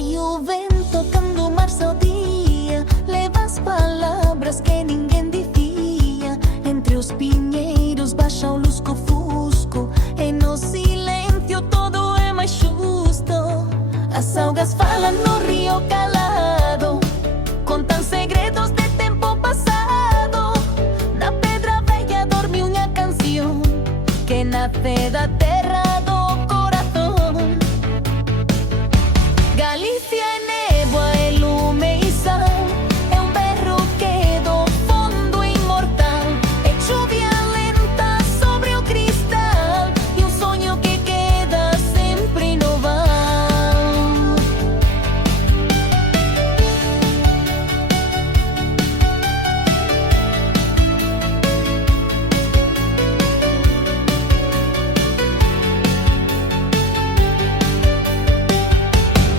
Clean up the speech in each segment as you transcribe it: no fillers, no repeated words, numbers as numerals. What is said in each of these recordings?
Vai o vento cando o mar dia, leva as palavras que ninguém dizia. Entre os pinheiros baixa o lusco-fusco, e no silêncio todo é mais justo. As algas falam no rio calado, contam segredos de tempo passado. Na pedra velha dorme uma canção que nasce da terra do coração. Galícia é névoa, é lume e sal, é berro que do fundo imortal, é lluvia lenta sobre o cristal e sonho que queda sempre no val.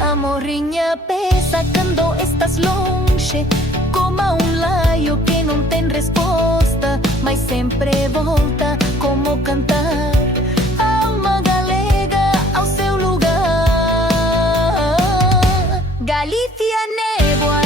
A morrinha pesa quando estás longe, como laio que não tem resposta, mas sempre volta como cantar. Alma galega ao seu lugar. Galícia névoa